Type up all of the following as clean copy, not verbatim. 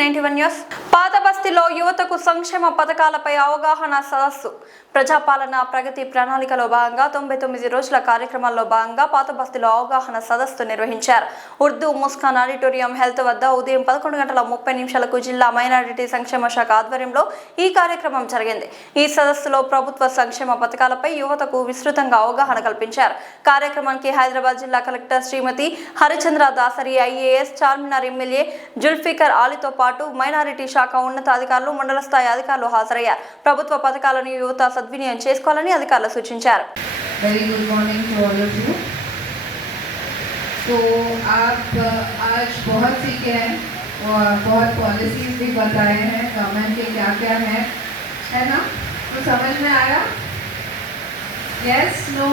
T91 news పాత బస్తీలో యువతకు సంక్షేమ పథకాలపై అవగాహన సదస్సు ప్రజాపాలన ప్రగతి ప్రణాళికలో భాగంగా 99 రోజుల కార్యక్రమాల్లో భాగంగా పాత బస్తీలో అవగాహన సదస్సు నిర్వహించారు. ఉర్దూ ముస్కాన్ ఆడిటోరియం హెల్త్ వద్ద ఉదయం 11:30 జిల్లా మైనారిటీ సంక్షేమ శాఖ ఆధ్వర్యంలో ఈ కార్యక్రమం జరిగింది. ఈ సదస్సులో ప్రభుత్వ సంక్షేమ పథకాలపై యువతకు విస్తృతంగా అవగాహన కల్పించారు. కార్యక్రమానికి హైదరాబాద్ జిల్లా కలెక్టర్ శ్రీమతి హరిచంద్ర దాసరి, ఐఏఎస్, చార్మినార్ ఎమ్మెల్యే జుల్ఫికర్ ఆలీతో పాటు మైనారిటీ శాఖ ఉన్నతాధికారులు, మండల స్థాయి అధికారులు హాజరయ్యారు. ప్రభుత్వ పథకాలను యువత సద్వినియోగం చేసుకోవాలని అధికారులు సూచించారు. Very good morning to all of you. तो आप आज बहुत सीखे हैं और बहुत पॉलिसीज भी बताए हैं गवर्नमेंट के क्या क्या है ना? तो समझ में आया? Yes, no?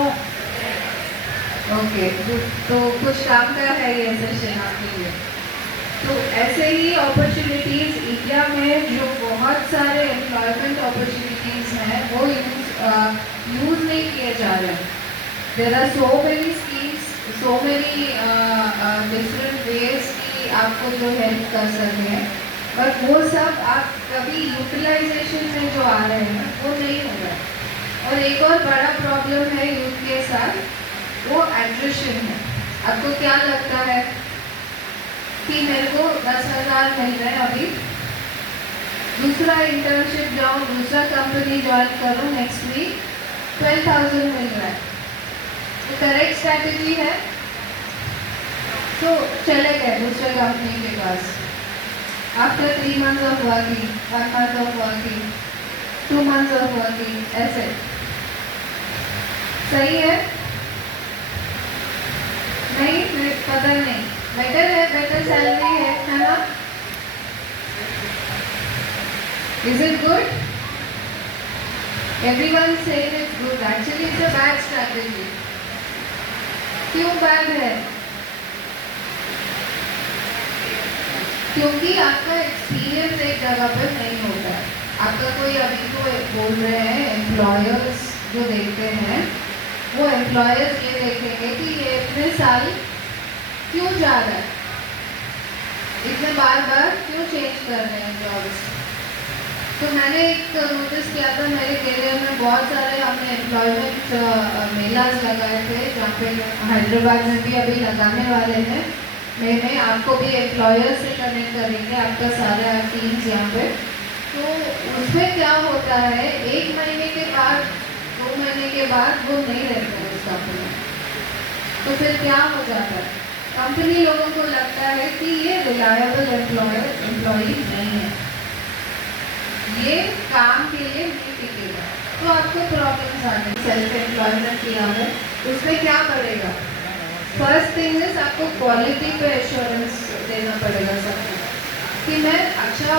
ओके, तो कुछ काम का है ये सेशन आपके लिए। तो ऐसे ही अपॉर्चुनिटीज़ इंडिया में जो बहुत सारे एम्प्लॉयमेंट अपॉर्चुनिटीज़ हैं वो यूज़ नहीं किए जा रहे हैं। There are so many schemes, so many different ways की आपको जो हेल्प कर सकते हैं, पर वो सब आप कभी यूटिलाइजेशन में जो आ रहे हैं वो नहीं हो रहा है। और एक और बड़ा प्रॉब्लम है यूथ के साथ, वो एड्रेशन है। आपको क्या लगता है कि मेरे को 10,000 मिल रहे हैं, अभी दूसरा इंटर्नशिप जाऊँ, दूसरा कंपनी ज्वाइन करूँ, नेक्स्ट वीक 12,000 मिल रहा है, तो करेक्ट स्ट्रैटेजी है? तो चले गए दूसरे कंपनी के पास, after 3 months of working, 1 month of working, 2 months of working, ऐसे सही है? नहीं, पता नहीं, बेटर है, बेटर सैलरी है ना? Is it good? Everyone saying it's good. Actually, it's a bad strategy. क्यों bad है? क्योंकि आपका एक्सपीरियंस एक जगह पर नहीं होता है। आपका कोई अभी तो बोल रहे हैं एम्प्लॉयर्स जो देखते हैं, वो एम्प्लॉयर्स ये देखेंगे कि ये इतने साल क्यों जा रहा है, इतने बार बार क्यों चेंज कर रहे हैं जॉब्स। तो मैंने एक नोटिस किया था मेरे करियर में, बहुत सारे हमने एम्प्लॉयमेंट मेलाज लगाए थे, जहाँ पे हैदराबाद में भी अभी लगाने वाले हैं। मैंने आपको भी एम्प्लॉयर से कनेक्ट करेंगे, आपका सारा टीम्स यहाँ पे। तो उसमें क्या होता है, 1 महीने के बाद, 2 महीने के बाद वो नहीं रहता है उस कंपनी, तो फिर क्या हो जाता है, कंपनी लोगों को लगता है कि ये रिलायबल एम्प्लॉई नहीं है, ये काम के लिए नहीं टिकेगा, तो आपको प्रॉब्लम्स आने। सेल्फ एम्प्लॉयमेंट किया है, उसमें क्या करेगा? फर्स्ट थिंग इज आपको क्वालिटी पे एश्योरेंस देना पड़ेगा सबको कि मैं अच्छा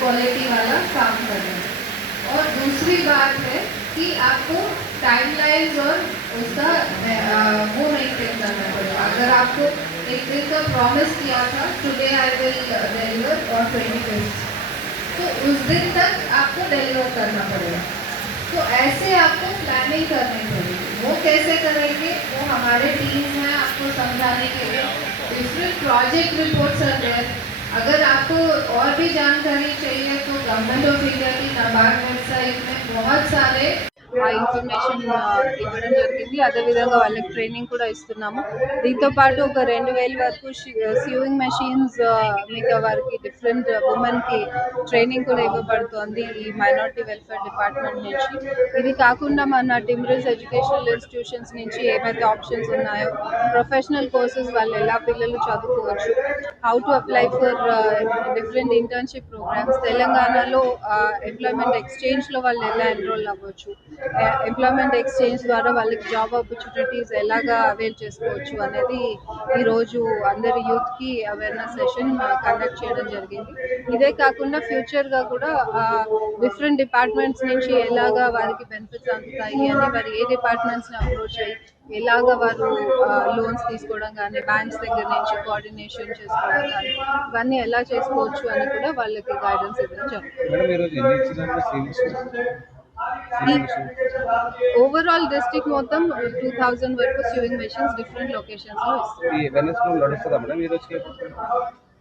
क्वालिटी वाला काम कर रहा हूँ। और दूसरी बात है कि आपको टाइमलाइंस और उसका वो नहीं टेक करना पड़ेगा। अगर आपको एक दिन का प्रॉमिस किया था, टुडे आई विल डिलीवर और 25th, तो उस दिन तक आपको डिलीवर करना पड़ेगा। तो ऐसे आपको प्लानिंग करनी पड़ेगी। वो कैसे करेंगे, वो हमारे टीम हैं आपको समझाने के लिए। Different project reports are there. अगर आपको और भी जानकारी चाहिए तो गवर्नमेंट ऑफ इंडिया की नाबार्ड वेबसाइट में बहुत सारे ఇన్ఫర్మేషన్ ఇవ్వడం జరిగింది. అదేవిధంగా వాళ్ళకి ట్రైనింగ్ కూడా ఇస్తున్నాము. దీంతో పాటు ఒక 2,000 వరకు స్యూయింగ్ మెషిన్స్ మిగతా వారికి డిఫరెంట్ ఉమెన్కి ట్రైనింగ్ కూడా ఇవ్వబడుతోంది ఈ మైనారిటీ వెల్ఫేర్ డిపార్ట్మెంట్ నుంచి. ఇది కాకుండా మన టిమ్రిల్స్ ఎడ్యుకేషనల్ ఇన్స్టిట్యూషన్స్ నుంచి ఏవైతే ఆప్షన్స్ ఉన్నాయో, ప్రొఫెషనల్ కోర్సెస్ వాళ్ళు ఎలా పిల్లలు చదువుకోవచ్చు, how to apply for different internship programmes, తెలంగాణలో ఎంప్లాయ్మెంట్ ఎక్స్చేంజ్లో వాళ్ళు ఎలా ఎన్రోల్ అవ్వచ్చు, ఎంప్లాయ్మెంట్ ఎక్స్చేంజ్ ద్వారా వాళ్ళకి జాబ్ ఆపర్చునిటీస్ ఎలాగా అవైల్ చేసుకోవచ్చు అనేది ఈరోజు అందరి యూత్కి అవేర్నెస్ సెషన్ కండక్ట్ చేయడం జరిగింది. ఇదే కాకుండా ఫ్యూచర్గా కూడా డిఫరెంట్ డిపార్ట్మెంట్స్ నుంచి ఎలాగా వారికి బెనిఫిట్స్ అందుతాయి అని, వారు ఏ డిపార్ట్మెంట్స్ని అప్రోచ్ అయ్యి ఎలాగా వారు లోన్స్ తీసుకోవడం కానీ, బ్యాంక్స్ దగ్గర నుంచి కోఆర్డినేషన్ చేసుకోవడం కానీ, ఇవన్నీ ఎలా చేసుకోవచ్చు అని కూడా వాళ్ళకి గైడెన్స్ ఇవ్వడం జరుగుతుంది. ఓవరాల్ డిస్ట్రిక్ట్ మొత్తం 2000 వరకు స్వింగ్ మెషిన్స్ డిఫరెంట్ లొకేషన్స్ లో ఇస్తారు.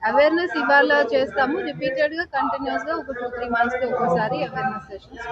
అవేర్నెస్ ఇవాళ చేస్తాము, రిపీటెడ్గా కంటిన్యూస్గా ఒక 2-3 monthsకి ఒకసారి అవేర్నెస్ సెషన్స్.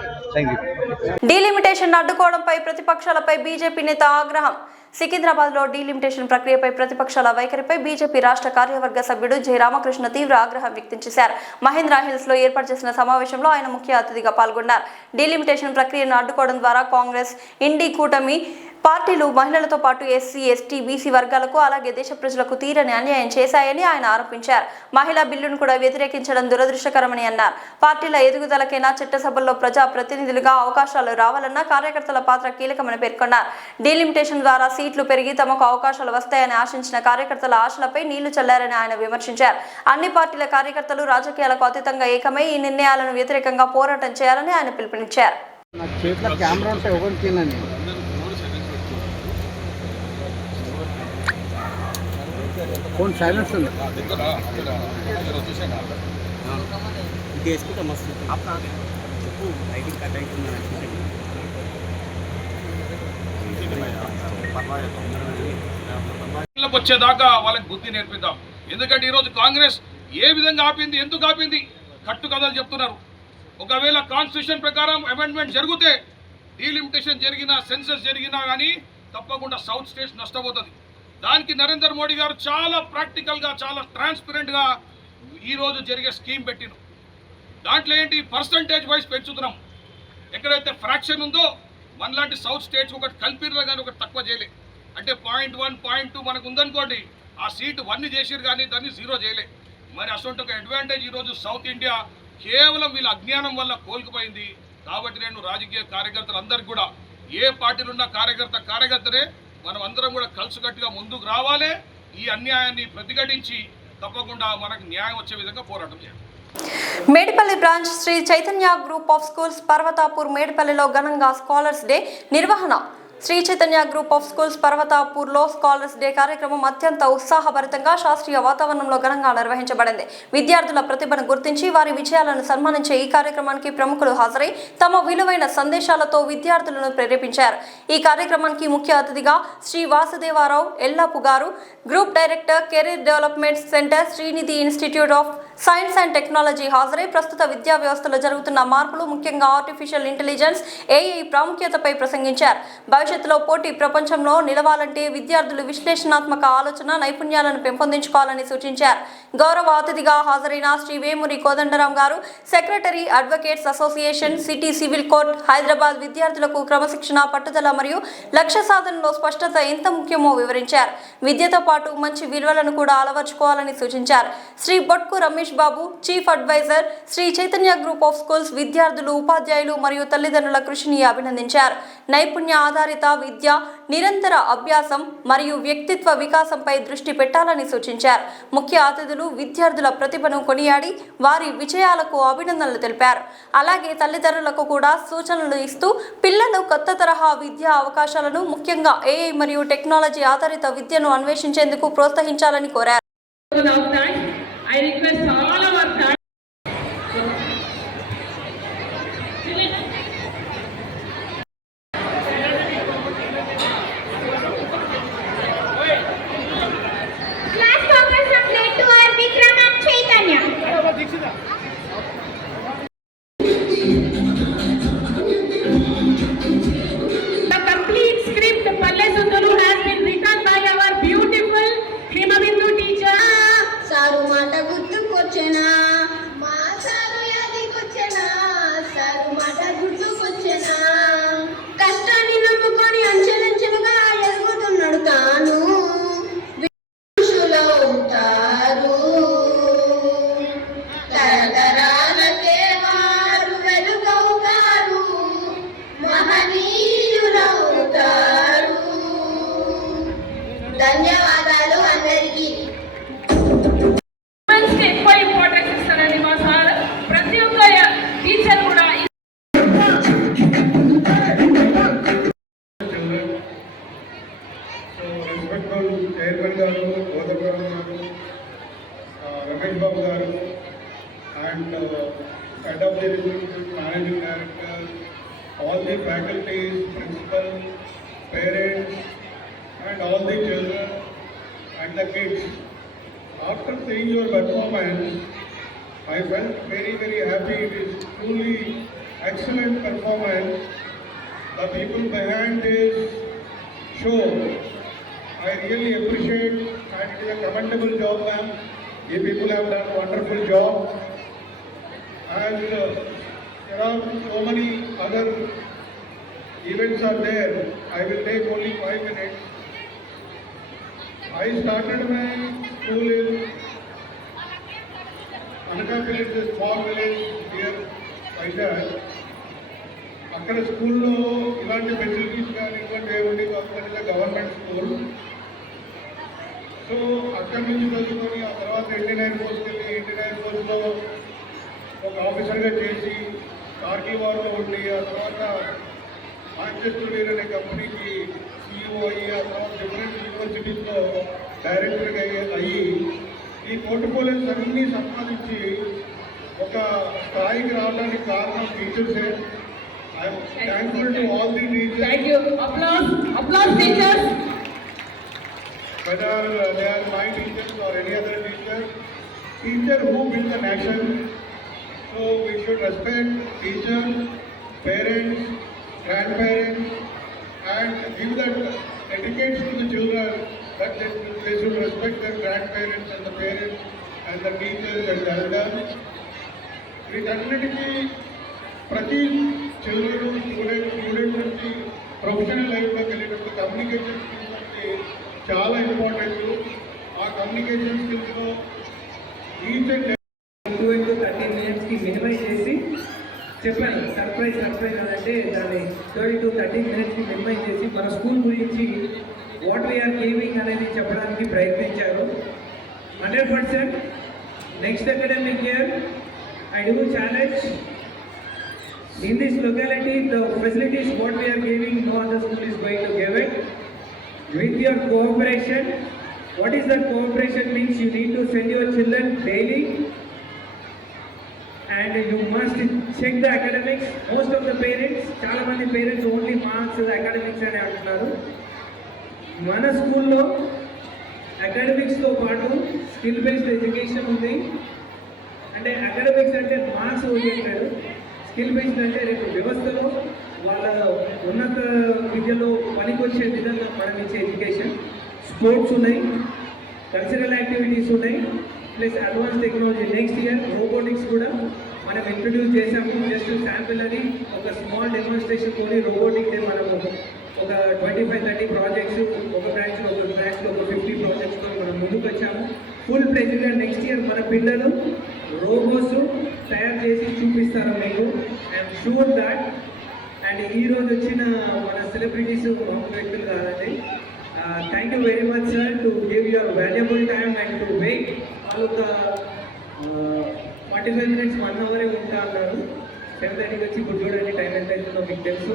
డీలిమిటేషన్ అడ్డుకోవడంపై ప్రతిపక్షాలపై బీజేపీ నేత ఆగ్రహం. సికింద్రాబాద్ లో డీలిమిటేషన్ ప్రక్రియపై ప్రతిపక్షాల వైఖరిపై బీజేపీ రాష్ట్ర కార్యవర్గ సభ్యుడు జె రామకృష్ణ తీవ్ర ఆగ్రహం వ్యక్తం చేశారు. మహేంద్ర హిల్స్ లో ఏర్పాటు చేసిన సమావేశంలో ఆయన ముఖ్య అతిథిగా పాల్గొన్నారు. డీలిమిటేషన్ ప్రక్రియను అడ్డుకోవడం ద్వారా కాంగ్రెస్, ఇండి కూటమి పార్టీలు మహిళలతో పాటు ఎస్సీ, ఎస్టీ, బీసీ వర్గాలకు అలాగే దేశ ప్రజలకు తీరని అన్యాయం చేశాయని ఆయన ఆరోపించారు. మహిళా బిల్లును కూడా వ్యతిరేకించడం దురదృష్టకరమని అన్నారు. పార్టీల ఎదుగుదలకైనా చట్టసభల్లో ప్రజా ప్రతినిధులుగా అవకాశాలు రావాలన్నా కార్యకర్తల పాత్ర కీలకమని పేర్కొన్నారు. డీలిమిటేషన్ ద్వారా సీట్లు పెరిగి తమకు అవకాశాలు వస్తాయని ఆశించిన కార్యకర్తల ఆశలపై నీళ్లు చల్లారని ఆయన విమర్శించారు. అన్ని పార్టీల కార్యకర్తలు రాజకీయాలకు అతీతంగా ఏకమై ఈ నిర్ణయాలను వ్యతిరేకంగా పోరాటం చేయాలని ఆయన పిలుపునిచ్చారు. फोन साइलेंस వచ్చేదాకా వాళ్ళకి బుద్ధి నేర్పిద్దాం. ఎందుకంటే ఈరోజు కాంగ్రెస్ ఏ విధంగా ఆపింది, ఎందుకు ఆపింది, కట్టు కథలు చెప్తున్నారు. ఒకవేళ కాన్స్టిట్యూషన్ ప్రకారం అమెండ్మెంట్ జరిగితే డీలిమిటేషన్ జరిగినా, సెన్సస్ జరిగినా కానీ తప్పకుండా సౌత్ స్టేట్స్ నష్టపోతుంది. దానికి నరేంద్ర మోడీ గారు చాలా ప్రాక్టికల్గా, చాలా ట్రాన్స్పరెంట్గా ఈరోజు జరిగే స్కీమ్ పెట్టిను. దాంట్లో ఏంటి, పర్సంటేజ్ వైజ్ పెంచుతున్నాం. ఎక్కడైతే ఫ్రాక్షన్ ఉందో మనలాంటి సౌత్ స్టేట్స్ ఒకటి కలిపిర్రు కానీ ఒకటి తక్కువ చేయలే. అంటే 0.1, 0.2 మనకు ఉందనుకోండి, ఆ సీటు 1 చేసిరు కానీ దాన్ని 0 చేయలే. మరి అసలు ఒక అడ్వాంటేజ్ ఈరోజు సౌత్ ఇండియా కేవలం వీళ్ళ అజ్ఞానం వల్ల కోల్పోయింది. కాబట్టి నేను రాజకీయ కార్యకర్తలు అందరికీ కూడా, ఏ పార్టీలు ఉన్న కార్యకర్తనే మనం అందరం కూడా కలిసికట్టుగా ముందుకు రావాలి. ఈ అన్యాయాన్ని ప్రతిఘటించి తప్పకుండా మనకు న్యాయం వచ్చే విధంగా పోరాటం చేయాలి. Medipalli branch Sri Chaitanya group of schools Parvathapur మేడిపల్లిలో ఘనంగా స్కాలర్స్ డే నిర్వహణ. Sri Chaitanya group of schools పర్వతాపూర్లో స్కాలర్స్ డే కార్యక్రమం అత్యంత ఉత్సాహభరితంగా శాస్త్రీయ వాతావరణంలో ఘనంగా నిర్వహించబడింది. విద్యార్థుల ప్రతిభను గుర్తించి వారి విజయాలను సన్మానించే ఈ కార్యక్రమానికి ప్రముఖులు హాజరై తమ విలువైన సందేశాలతో విద్యార్థులను ప్రేరేపించారు. ఈ కార్యక్రమానికి ముఖ్య అతిథిగా శ్రీ వాసుదేవరావు ఎల్లాపు గారు, group director, career development centre, Srinidhi institute of science and technology హాజరై ప్రస్తుత విద్యా వ్యవస్థలో జరుగుతున్న మార్పులు, ముఖ్యంగా ఆర్టిఫిషియల్ ఇంటెలిజెన్స్, ఏఐ ప్రాముఖ్యతపై ప్రసంగించారు. భవిష్యత్తులో పోటీ ప్రపంచంలో నిలవాలంటే విద్యార్థులు విశ్లేషణాత్మక ఆలోచన నైపుణ్యాలను పెంపొందించుకోవాలని సూచించారు. గౌరవ అతిథిగా హాజరైన శ్రీ వేమూరి కోదండరాం గారు, secretary, advocates association, city civil court, Hyderabad విద్యార్థులకు క్రమశిక్షణ, పట్టుదల మరియు లక్ష్య సాధనలో స్పష్టత ఎంత ముఖ్యమో వివరించారు. విద్యతో పాటు మంచి విలువలను కూడా అలవర్చుకోవాలని సూచించారు. Sri Botku Ramesh Babu, chief adviser, Sri Chaitanya group of schools విద్యార్థులు, ఉపాధ్యాయులు మరియు తల్లిదండ్రుల కృషిని అభినందించారు. నైపుణ్య ఆధారిత విద్య, నిరంతర అభ్యాసం మరియు వ్యక్తిత్వ వికాసంపై దృష్టి పెట్టాలని సూచించారు. ముఖ్య అతిథులు విద్యార్థుల ప్రతిభను కొనియాడి వారి విజయాలకు అభినందనలు తెలిపారు. అలాగే తల్లిదండ్రులకు కూడా సూచనలు ఇస్తూ పిల్లలు కొత్త తరహా విద్యా అవకాశాలను, ముఖ్యంగా ఏఐ మరియు టెక్నాలజీ ఆధారిత విద్యను అన్వేషించేందుకు ప్రోత్సహించాలని కోరారు. I request all our parents. Class focus and play to our Vikram and Chaitanya. The complete script Palle Sundaru has been written by our beautiful Himabindu teacher. Sir మాట గుర్తుకొచ్చెనా, మా సారు యాదికొచ్చెనా, సారు మాట గుర్తుకొచ్చెనా. కష్టాన్ని నమ్ముకొని అంచెలంచెలుగా ఎదుగుతున్నాడు తాను, విషులో ఉంటారు తరతరాలకే వారు వెలుగవుతారు, మహనీయులవుతారు. ధన్యవాదాలు అందరికీ. ఎక్కువ ఇంపార్టెన్స్ ఇస్తారండి మా సార్. ప్రతి ఒక్క టీచర్ కూడా రెస్పెక్టబుల్ చైర్మన్ గారు, గోదవరం గారు, రమేష్ బాబు గారు, and head of the managing director, all the faculties, principal, parents, and all the children and the kids after seeing your performance, I felt very, very happy. It is truly excellent performance. The people behind this show, I really appreciate, and it is a commendable job, ma'am. You people have done a wonderful job. And there are so many other events are there. I will take only 5 minutes. I started my school in Anakapilli, it's a small village near Vizag. అక్కడ స్కూల్లో ఇలాంటి facilities కానీ ఇలాంటి ఏముంది కాకుండా government school. So అక్కడి నుంచి చదువుకొని ఆ తర్వాత 89 పోస్ట్కి వెళ్ళి 89 పోస్ట్లో ఒక ఆఫీసర్గా చేసి కార్గిల్ వార్లో ఉండి ఆ తర్వాత మాంచెస్టర్ వేర్ అనే కంపెనీకి CEO అయ్యి ఆ తర్వాత డిఫరెంట్ యూనివర్సిటీస్లో డైరెక్టర్గా అయ్యి ఈ పోర్ట్ఫోలియోస్ అన్నీ సంపాదించి ఒక స్థాయికి రావడానికి కారణం టీచర్సే. I'm thankful to all the teachers. Thank you. Applause. Applause, teachers. Whether they are my teachers or any other teacher who build the nation. So we should respect teachers, parents, grandparents, and give that etiquette to the children that they should respect their grandparents and the parents and the teachers and the elders. వీటన్నిటికీ ప్రతి children student నుంచి professional లైఫ్లోకి వెళ్ళేటప్పుడు communication skills అనేది చాలా important. ఆ communication స్కిల్స్లో each and 30 మినిట్స్కి minimise చేసి చెప్పాను. సర్ప్రైజ్ అంటే దాన్ని 30 మినిట్స్కి మినిమైజ్ చేసి మన స్కూల్ గురించి వాట్ వీఆర్ గివింగ్ అనేది చెప్పడానికి ప్రయత్నించారు. 100% next academic year I do challenge in this locality the facilities what we are giving, no other school is going to give it. With your cooperation, what is that cooperation means? You need to send your children daily and you must check the academics. Most of the parents, చాలా మంది parents only marks academics అని అంటున్నారు. మన స్కూల్లో అకాడమిక్స్తో పాటు skill based education ఉంది. అంటే academics అంటే మార్క్స్ ఓరియంటెడ్, స్కిల్ బేస్డ్ అంటే రేపు వ్యవస్థలో వాళ్ళ ఉన్నత విద్యలో పనికొచ్చే విధంగా మనం ఇచ్చే ఎడ్యుకేషన్. స్పోర్ట్స్ ఉన్నాయి, కల్చరల్ యాక్టివిటీస్ ఉన్నాయి, plus advance technology. Next year robotics కూడా మనం ఇంట్రడ్యూస్ చేసాము. జస్ట్ శాంపిల్ అని ఒక స్మాల్ డెమాన్స్ట్రేషన్ కొని రోబోటిక్ డే మనము ఒక 25-30 ప్రాజెక్ట్స్ ఒక బ్రాంచ్లో ఒక 50 ప్రాజెక్ట్స్తో మనం ముందుకు వచ్చాము. ఫుల్ ప్లేజ్గా నెక్స్ట్ ఇయర్ మన పిల్లలు రోబోస్ తయారు చేసి చూపిస్తారు మీకు. I'm sure that. అండ్ ఈరోజు వచ్చిన మన సెలబ్రిటీస్ మామూలు వ్యక్తులు కాదండి. Thank you very much sir to give your valuable time and to wait. వాళ్ళు ఒక 45 మినిట్స్ 1 అవరే ఉంటా అన్నారు. 7:30కి వచ్చి ఇప్పుడు చూడండి టైం ఎంత అవుతుందో మీకు తెలుసు.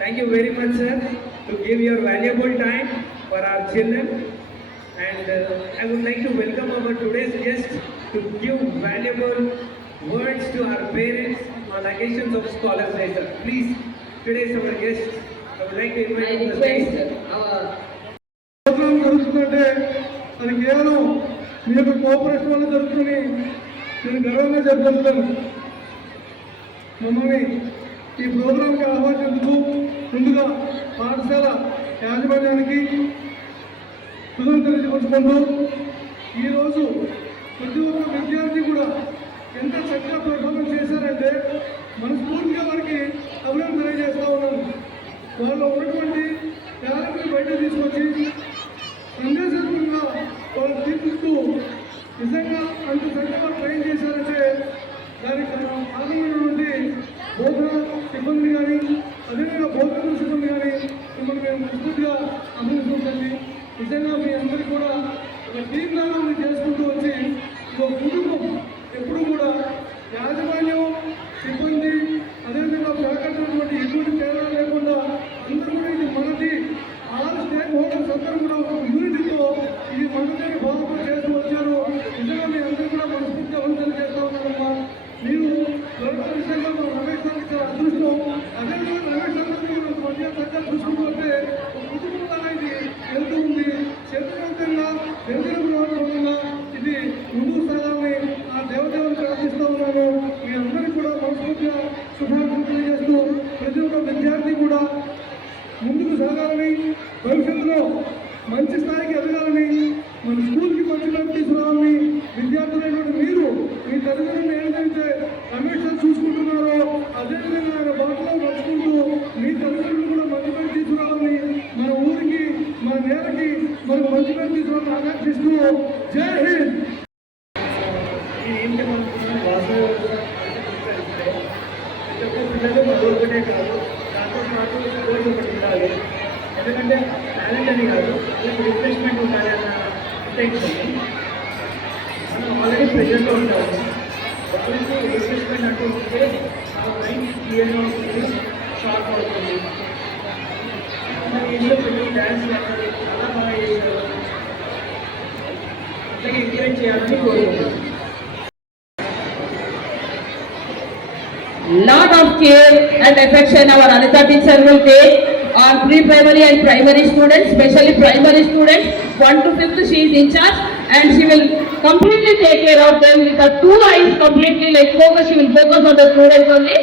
Thank you very much sir to give your valuable time for our children. And I would like to welcome our today's guest to give valuable words to our parents on occasions of Scholars Day. Sir, please, today's our guest. I would like to invite the stage. Programme జరుగుతుందంటే అది కేవలం మీ యొక్క cooperation వల్ల జరుగుతుంది. నేను గర్వంగా చెప్పగలుగుతాను. మమ్మల్ని ఈ ప్రోగ్రాంకి ఆహ్వానించేందుకు ముందుగా పాఠశాల యాజమాన్యానికి కృతజ్ఞతలు తెలియజేసుకుంటూ ఈరోజు ప్రతి ఒక్క విద్యార్థి కూడా ఎంత చక్కగా పెర్ఫార్మెన్స్ చేశారంటే మనస్ఫూర్తిగా వారికి అభినందన తెలియజేస్తూ ఉన్నాను. వాళ్ళు ఉన్నటువంటి టాలెంట్ని బయట తీసుకొచ్చి సందేశాత్మకంగా వాళ్ళు తీర్చిస్తూ నిజంగా అంత చక్కగా ట్రైన్ చేశారంటే దానికి ఆనందమైనటువంటి బోధన సిబ్బంది కానీ అదేవిధంగా బోధన సిబ్బంది కానీ మిమ్మల్ని మేము మనస్ఫూర్తిగా అభినందించండి. నిజంగా మీ అందరికీ కూడా ఒక టీం లాగా మీరు చేసుకుంటూ వచ్చి ఒక కుటుంబం ఎప్పుడు కూడా యాజమాన్యం సిబ్బంది భవిష్యత్తులో మంచి స్థాయికి ఎదగాలని, మన స్కూల్కి మంచి పేరు తీసుకురావాలని విద్యార్థులైనటువంటి మీరు మీ తల్లిదండ్రులు ఏదైతే కమిషన్ చూసుకుంటున్నారో అదేవిధంగా ఆయన బాటలో నడుచుకుంటూ మీ తల్లిదండ్రులు కూడా మంచి పేరు తీసుకురావాలని, మన ఊరికి మన నేలకి మనకు మంచి పేరు తీసుకురావాలని ఆకాంక్షిస్తూ జై హింద్. ఏంటి మనకు వాసవి పిల్లలు చదువుకునే కాదు, దాంతో పాటు స్పోర్ట్స్ ఒకటి ఉండాలి. ఎందుకంటే టాలెంట్ అని కాదు, వాళ్ళకి రిఫ్రెష్మెంట్ ఉండాలి అన్న ఇంటెన్షన్. మనం ఆల్రెడీ ప్రెషర్లో ఉంటాము, వాళ్ళకి రిఫ్రెష్మెంట్ అంటూ ఉంటే ఆ మైండ్ క్లియర్గా ఉంటుంది, షార్ప్ అవుతుంది. మన ఇంట్లో పిల్లలు డ్యాన్స్ చేస్తారు, చాలా బాగా చేస్తారు, అట్లాగే ఎంకరేజ్ చేయాలని కోరుకుంటున్నాను. Lot of care and affection our Anita teacher will take on pre-primary and primary students, especially primary students 1 to 5th she is in charge, and she will completely take care of them with her 2 eyes completely like focus. She will focus on the students only.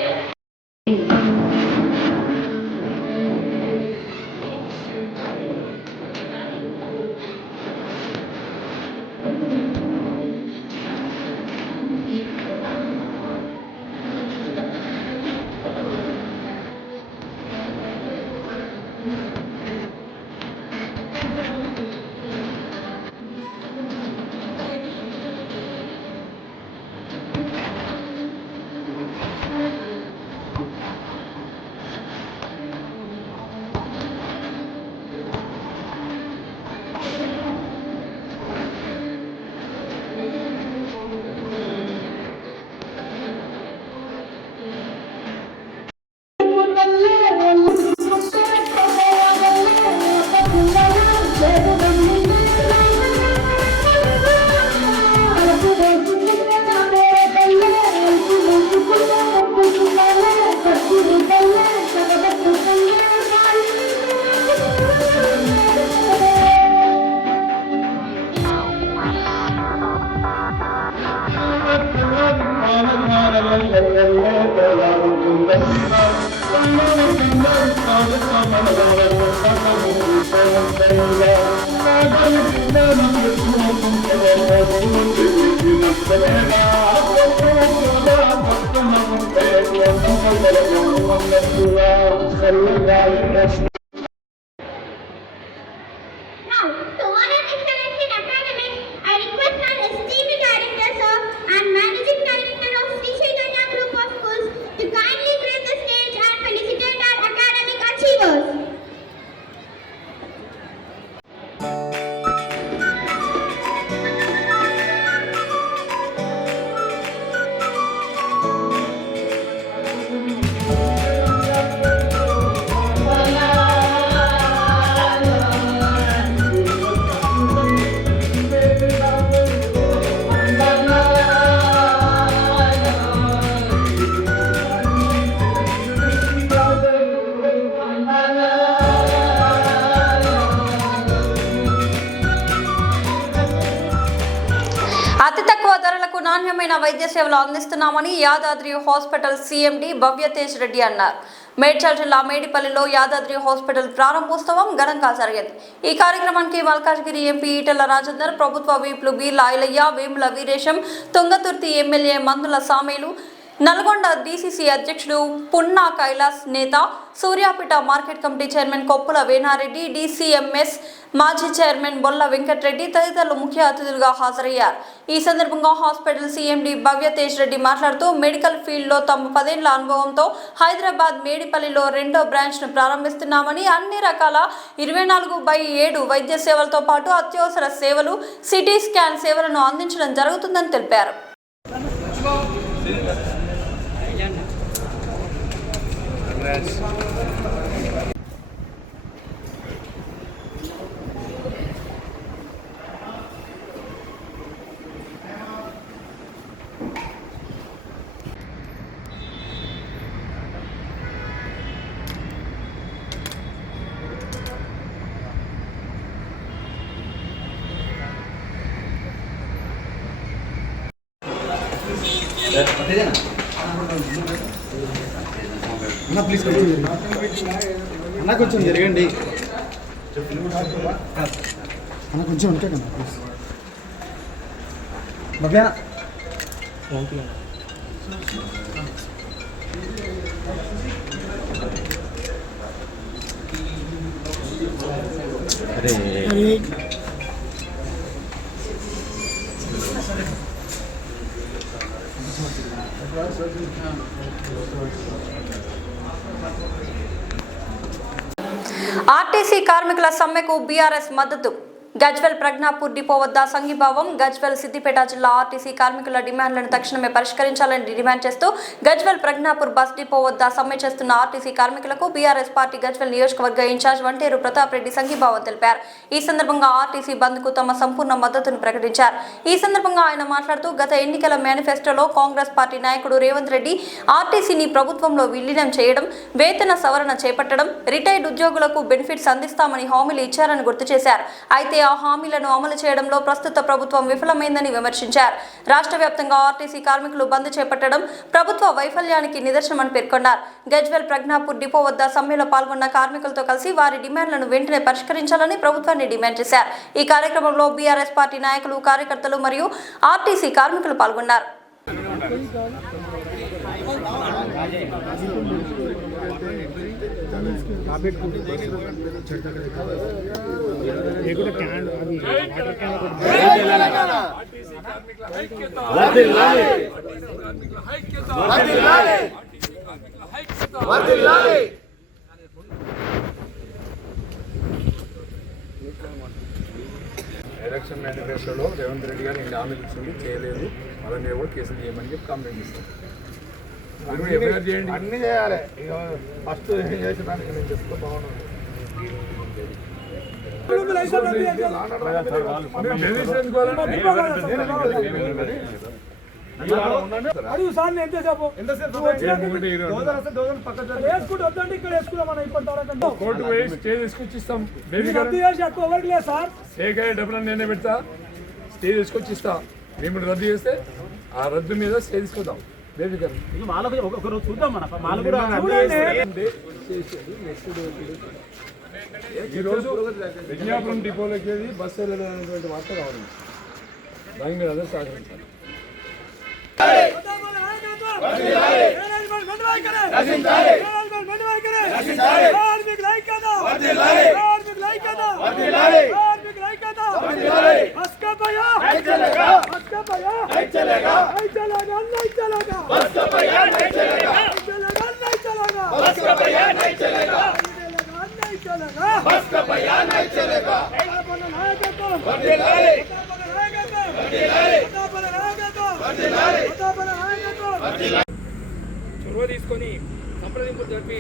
Now, to honor excellence in academics, I request our esteemed director, sir, and managing director of Sri Chaitanya Group of Schools to kindly grace the stage and felicitate our academic achievers. అతి తక్కువ ధరలకు నాణ్యమైన వైద్య సేవలు అందిస్తున్నామని Yadadri hospital CMD భవ్యతేజ్ Reddy అన్నారు. మేడ్చల్ జిల్లా మేడిపల్లిలో Yadadri hospital ప్రారంభోత్సవం ఘనంగా జరిగింది. ఈ కార్యక్రమానికి మల్కాజ్గిరి ఎంపీ ఈటెల రాజేందర్, ప్రభుత్వ వీపులు బి లాయలయ్య, వేముల వీరేశం, తుంగతుర్తి ఎమ్మెల్యే మందుల సామేలు, నల్గొండ డీసీసీ అధ్యక్షుడు పున్నా కైలాస్ నేత, Suryapet market committee chairman Koppula Venareddy, DCMS మాజీ చైర్మన్ బొల్ల వెంకటరెడ్డి తదితరులు ముఖ్య అతిథులుగా హాజరయ్యారు. ఈ సందర్భంగా హాస్పిటల్ సీఎండీ భవ్యతేజ్ రెడ్డి మాట్లాడుతూ మెడికల్ ఫీల్డ్లో తమ 10 ఏళ్ల అనుభవంతో హైదరాబాద్ మేడిపల్లిలో 2వ బ్రాంచ్ను ప్రారంభిస్తున్నామని, అన్ని రకాల 24/7 వైద్య సేవలతో పాటు అత్యవసర సేవలు, సిటీ స్కాన్ సేవలను అందించడం జరుగుతుందని తెలిపారు. అన్న కొంచెం జరగండి. కొంచెం ఉంటే కదా ప్లీజ్ భవ్య అరే ఆర్టీసీ కార్మికుల సమ్మెకు బీఆర్ఎస్ మద్దతు. గజ్వెల్ ప్రజ్ఞాపూర్ డిపో వద్ద సంఘీభావం. గజ్వెల్ సిద్దిపేట జిల్లా ఆర్టీసీ కార్మికుల డిమాండ్లను తక్షణమే పరిష్కరించాలని డిమాండ్ చేస్తూ గజ్వెల్ ప్రజ్ఞాపూర్ బస్ డిపో వద్ద సమ్మె చేస్తున్న ఆర్టీసీ కార్మికులకు బీఆర్ఎస్ పార్టీ గజ్వెల్ నియోజకవర్గ ఇన్ఛార్జ్ వంటేరు ప్రతాప్ రెడ్డి సంఘీభావం తెలిపారు. ఈ సందర్భంగా ఆర్టీసీ బంద్ కు తమ సంపూర్ణ మద్దతును ప్రకటించారు. ఈ సందర్భంగా ఆయన మాట్లాడుతూ గత ఎన్నికల మేనిఫెస్టోలో కాంగ్రెస్ పార్టీ నాయకుడు రేవంత్ రెడ్డి ఆర్టీసీని ప్రభుత్వంలో విలీనం చేయడం, వేతన సవరణ చేపట్టడం, రిటైర్డ్ ఉద్యోగులకు బెనిఫిట్స్ అందిస్తామని హామీలు ఇచ్చారని గుర్తు చేశారు. అయితే ఆ హామీలను అమలు చేయడంలో ప్రస్తుత ప్రభుత్వం విఫలమైందని విమర్శించారు. రాష్ట్ర వ్యాప్తంగా ఆర్టీసీ కార్మికులు బంద్ చేపట్టడం ప్రభుత్వ వైఫల్యానికి నిదర్శనమని పేర్కొన్నారు. గజ్వెల్ ప్రజ్ఞాపూర్ డిపో వద్ద సమ్మెలో పాల్గొన్న కార్మికులతో కలిసి వారి డిమాండ్లను వెంటనే పరిష్కరించాలని ప్రభుత్వాన్ని డిమాండ్ చేశారు. ఈ కార్యక్రమంలో బీఆర్ఎస్ పార్టీ నాయకులు, కార్యకర్తలు మరియు ఆర్టీసీ కార్మికులు పాల్గొన్నారు. ఎలక్షన్ మేనిఫెస్టోలో రేవంత్ రెడ్డి గారు ఇంకా హామీలు ఇచ్చింది, చేయలేదు. వాళ్ళ మీద కూడా కేసులు చేయమని చెప్పి కంప్లైంట్ ఇస్తాం. ఎఫ్ఐఆర్ చేయండి, అన్నీ చేయాలి. ఫస్ట్ ఏం చేసేదానికి నేను చెప్తే బాగున్నాను. కోర్టు పోయి స్టే తీసుకొచ్చి ఇస్తాం. స్టే డబ్బులు నేనే పెడతా, స్టే తీసుకొచ్చి ఇస్తా. మేము రద్దు చేస్తే ఆ రద్దు మీద స్టే తీసుకుందాం. ఈరోజు విజ్ఞాపురం డిపోలోకి బస్సు వెళ్ళలేనటువంటి వార్త కావాలి. దాని మీద అదే సహకరించాలి. చొరవ తీసుకొని సంప్రదింపులు జరిపి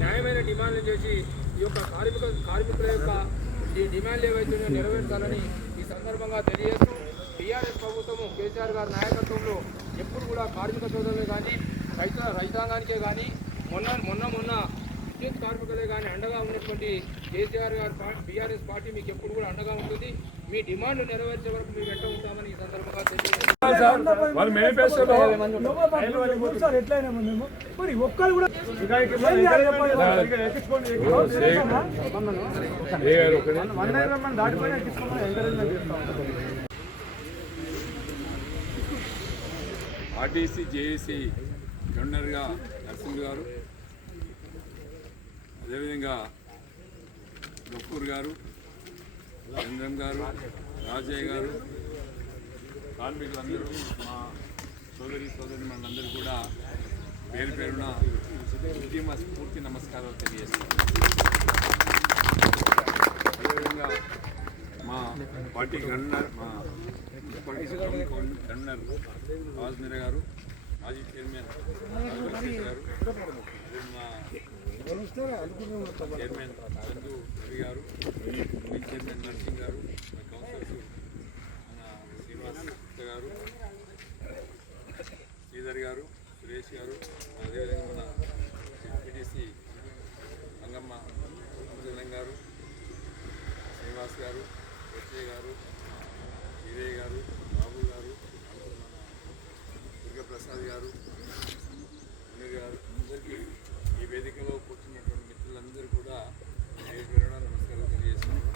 న్యాయమైన డిమాండ్లు చేసి ఈ యొక్క కార్మికుల యొక్క ఈ డిమాండ్లు ఏవైతే నెరవేర్చాలని ఈ సందర్భంగా తెలియజేస్తూ టీఆర్ఎస్ ప్రభుత్వము కేసీఆర్ గారి నాయకత్వంలో ఎప్పుడు కూడా కార్మిక సోదరులే కానీ రైతాంగానికే కానీ మొన్న విద్యుత్ కార్మికులే కానీ అండగా ఉన్నటువంటి కేసీఆర్ గారు బీఆర్ఎస్ పార్టీ మీకు ఎప్పుడు కూడా అండగా ఉంటుంది. మీ డిమాండ్లు నెరవేర్చే వరకు మీరు వెంట ఉంటామని ఈ సందర్భంగా తెలియజేస్తారు. ఆర్టీసీ జేఏసీ గవర్నర్గా నరసింహ గారు, అదేవిధంగా గఫూర్ గారు, చంద్రం గారు, రాజయ్య గారు, కార్మికులందరూ, మా సోదరి మనందరూ కూడా పేరు పేరున పూర్తి నమస్కారాలు తెలియజేస్తాం. అదేవిధంగా మా పార్టీ గవర్నర్ ఆవాజ్ మీరా గారు, మాజీ చైర్మన్ గారు, మా చైర్మన్ చందు రవి గారు, వైస్ చైర్మన్ నర్సింగ్ గారు, మా కౌన్సిలర్స్ మన శ్రీనివాస్ గారు, శ్రీధర్ గారు, సురేష్ గారు, అదేవిధంగా మన పిటిసి అంగమ్మ అమృతం గారు, శ్రీనివాస్ గారు, వచ్చయ్య గారు, విజయ్ గారు, బాబు గారు, మన దుర్గాప్రసాద్ గారు, అనిల్ గారు, అందరికీ ఈ వేదికలో కూర్చున్నటువంటి మిత్రులందరూ కూడా నమస్కారం తెలియజేస్తున్నాను.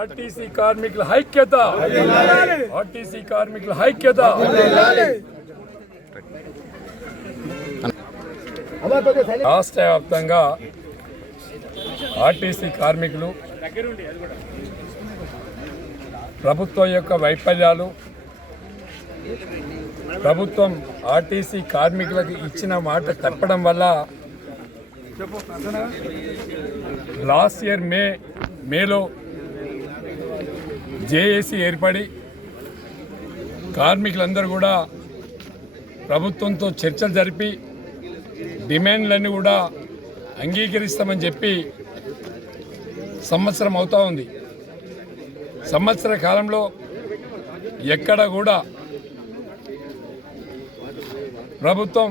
ఆర్టీసీ కార్మికుల ఐక్యత, ఆర్టీసీ కార్మికుల ఐక్యత. రాష్ట్ర వ్యాప్తంగా ఆర్టీసీ కార్మికులు ప్రభుత్వం యొక్క వైఫల్యాలు, ప్రభుత్వం ఆర్టీసీ కార్మికులకు ఇచ్చిన మాట తప్పడం వల్ల లాస్ట్ ఇయర్ మేలో జేఏసీ ఏర్పడి కార్మికులందరూ కూడా ప్రభుత్వంతో చర్చలు జరిపి డిమాండ్లన్నీ కూడా అంగీకరిస్తామని చెప్పి సంవత్సరం అవుతా ఉంది. సంవత్సర కాలంలో ఎక్కడ కూడా ప్రభుత్వం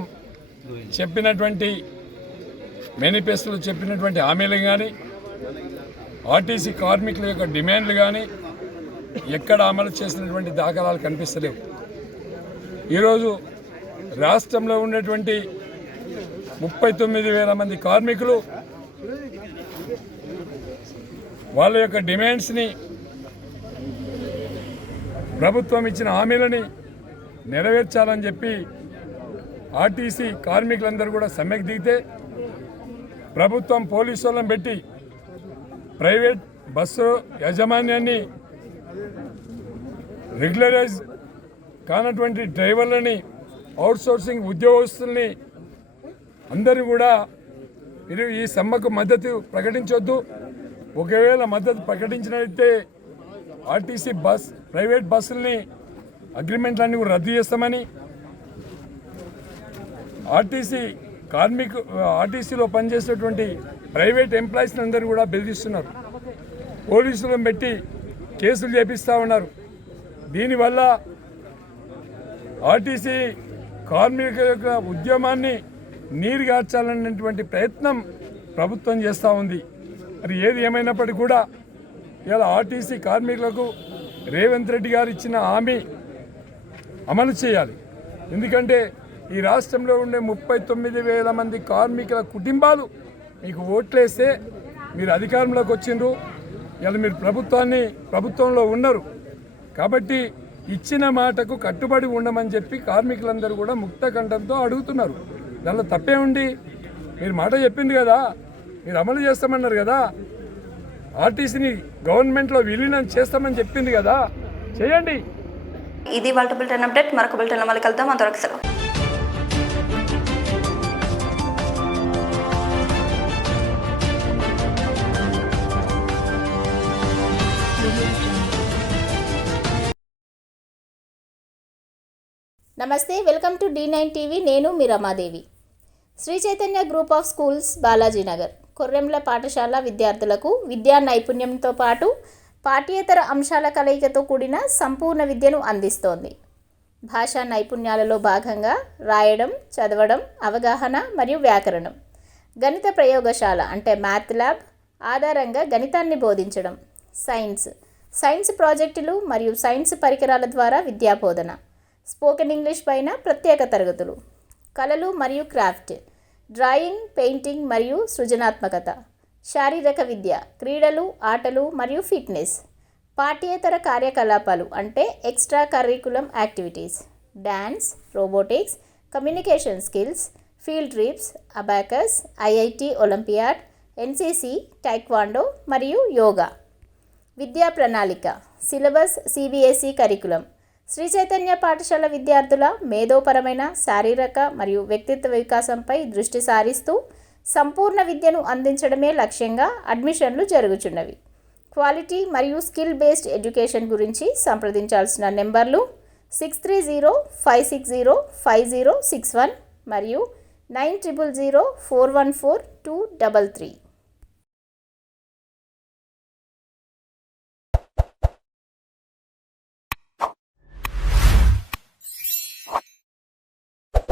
చెప్పినటువంటి మేనిఫెస్టోలో చెప్పినటువంటి హామీలు కానీ, ఆర్టీసీ కార్మికుల యొక్క డిమాండ్లు కానీ ఎక్కడ అమలు చేసినటువంటి దాఖలాలు కనిపిస్తలేవు. ఈరోజు రాష్ట్రంలో ఉన్నటువంటి 39,000 మంది కార్మికులు వాళ్ళ యొక్క డిమాండ్స్ని, ప్రభుత్వం ఇచ్చిన హామీలని నెరవేర్చాలని చెప్పి ఆర్టీసీ కార్మికులందరూ కూడా సమ్మెకు దిగితే ప్రభుత్వం పోలీసు వాళ్ళని పెట్టి ప్రైవేట్ బస్సు యాజమాన్యాన్ని, రెగ్యులరైజ్ కానటువంటి డ్రైవర్లని, అవుట్సోర్సింగ్ ఉద్యోగస్తుల్ని అందరూ కూడా మీరు ఈ సమ్మెకు మద్దతు ప్రకటించొద్దు, ఒకవేళ మద్దతు ప్రకటించినట్లయితే ఆర్టీసీ ప్రైవేట్ బస్సుల్ని అగ్రిమెంట్లన్నీ కూడా రద్దు చేస్తామని, ఆర్టీసీలో పనిచేసేటువంటి ప్రైవేట్ ఎంప్లాయీస్ని అందరూ కూడా బెదిరిస్తున్నారు, పోలీసులను పెట్టి కేసులు చేపిస్తూ ఉన్నారు. దీనివల్ల ఆర్టీసీ కార్మికుల యొక్క ఉద్యమాన్ని నీరుగార్చాలనేటువంటి ప్రయత్నం ప్రభుత్వం చేస్తూ ఉంది. మరి ఏది ఏమైనప్పటికీ కూడా ఇలా ఆర్టీసీ కార్మికులకు రేవంత్ రెడ్డి గారు ఇచ్చిన హామీ అమలు చేయాలి. ఎందుకంటే ఈ రాష్ట్రంలో ఉండే 39,000 మంది కార్మికుల కుటుంబాలు మీకు ఓట్లేస్తే మీరు అధికారంలోకి వచ్చిండ్రు, ఇలా మీరు ప్రభుత్వంలో ఉన్నారు కాబట్టి ఇచ్చిన మాటకు కట్టుబడి ఉండమని చెప్పి కార్మికులందరూ కూడా ముక్త కంఠంతో అడుగుతున్నారు. దానిలో తప్పే ఉంది. మీరు మాట చెప్పింది కదా, మీరు అమలు చేస్తామన్నారు కదా, ఆర్టీసీని గవర్నమెంట్లో విలీనం చేస్తామని చెప్పింది కదా, చేయండి. ఇది వాళ్ళ బులెటిన్ అప్డేట్. మరొక బులెటిన్ మళ్ళీ కలుద్దాం. అంతవరకు సెలవు. నమస్తే, వెల్కమ్ టు D9 టీవీ. నేను మీ Ramadevi. Sri Chaitanya group of schools, Balajinagar, కొర్రెంల పాఠశాల విద్యార్థులకు విద్యా నైపుణ్యంతో పాటు పాఠ్యేతర అంశాల కలయికతో కూడిన సంపూర్ణ విద్యను అందిస్తోంది. భాషా నైపుణ్యాలలో భాగంగా రాయడం, చదవడం, అవగాహన మరియు వ్యాకరణం, గణిత ప్రయోగశాల అంటే మ్యాథ్ ల్యాబ్ ఆధారంగా గణితాన్ని బోధించడం, సైన్స్ ప్రాజెక్టులు మరియు సైన్స్ పరికరాల ద్వారా విద్యాబోధన, స్పోకెన్ ఇంగ్లీష్ పైన ప్రత్యేక తరగతులు, కళలు మరియు క్రాఫ్ట్, డ్రాయింగ్, పెయింటింగ్ మరియు సృజనాత్మకత, శారీరక విద్య, క్రీడలు, ఆటలు మరియు ఫిట్నెస్, పాఠ్యేతర కార్యకలాపాలు అంటే extra curriculum activities, dance, robotics, communication skills, field trips, abacus, IIT olympiad, NCC, taekwondo మరియు యోగా. విద్యా ప్రణాళిక, syllabus CBSE curriculum. Shri Chaitanya పాఠశాల విద్యార్థుల మేధోపరమైన, శారీరక మరియు వ్యక్తిత్వ వికాసంపై దృష్టి సారిస్తూ సంపూర్ణ విద్యను అందించడమే లక్ష్యంగా అడ్మిషన్లు జరుగుచున్నవి. క్వాలిటీ మరియు స్కిల్ బేస్డ్ ఎడ్యుకేషన్ గురించి సంప్రదించాల్సిన నెంబర్లు 6305605061 మరియు 9000414233.